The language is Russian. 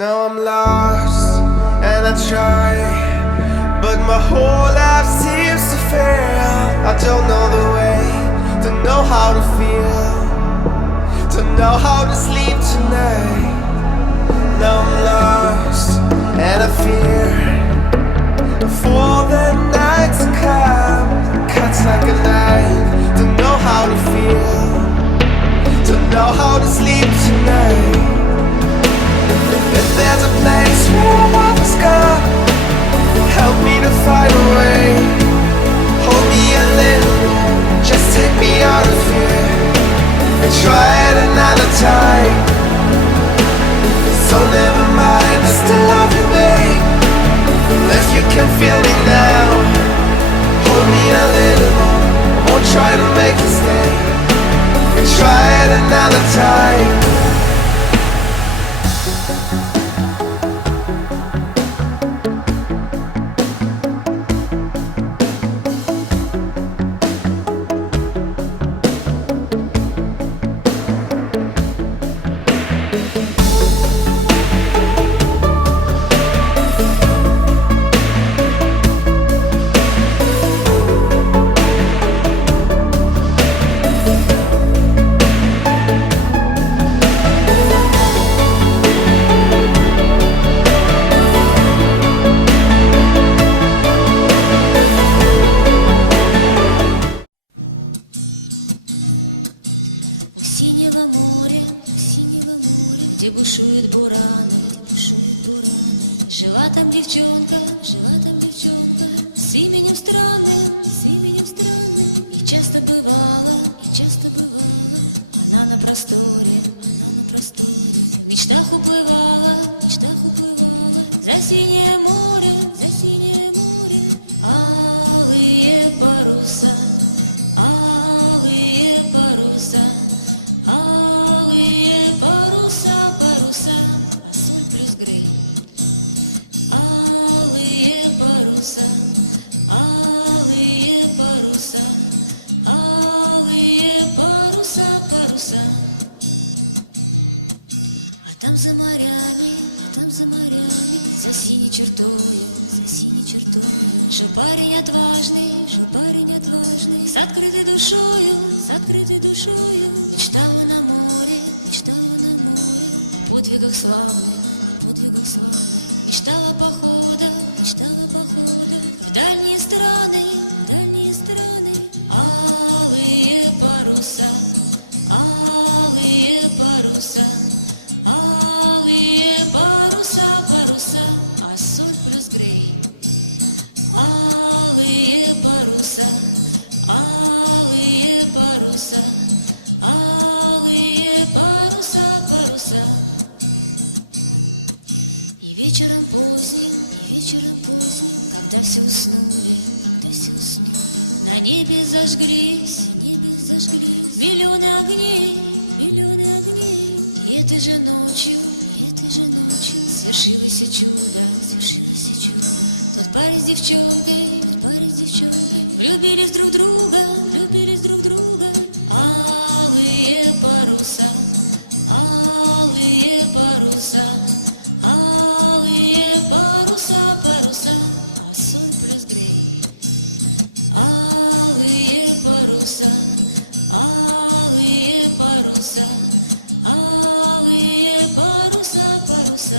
Now I'm lost and I try, but my whole life seems to fail. I don't know the way, don't know how to feel, don't know how to sleep tonight. Now I'm lost and I fear for the night to come. Cuts like a knife, don't know how to feel, don't know how to sleep tonight. If there's a place where love is gone, help me to find a way. Hold me a little more, just take me out of here and try it another time. So never mind, I still love you, babe. If you can feel me now, hold me a little more, I won't try to make you stay and try it another time. синего моря, где бушуют бураны, жила там девчонка, с именем странным, и часто бывало, она на просторе, в мечтах уплывала, за синее море, алые паруса, а соль плюс грей. Алые паруса, А там за морями, за синей чертою, жил парень отважный, с открытой душою, мечтал он о море, о подвигах славных, мечтала похода, в дальние страны, алые паруса, а соль плюс грей. Алые паруса, И вечером поздним, когда все уснули, на небе зажглись миллионы огней, И этой же ночью свершилось чудо. Тот парень с девчонкой влюбились друг друга, Алые паруса, а соль плюс грей. Алые паруса, паруса.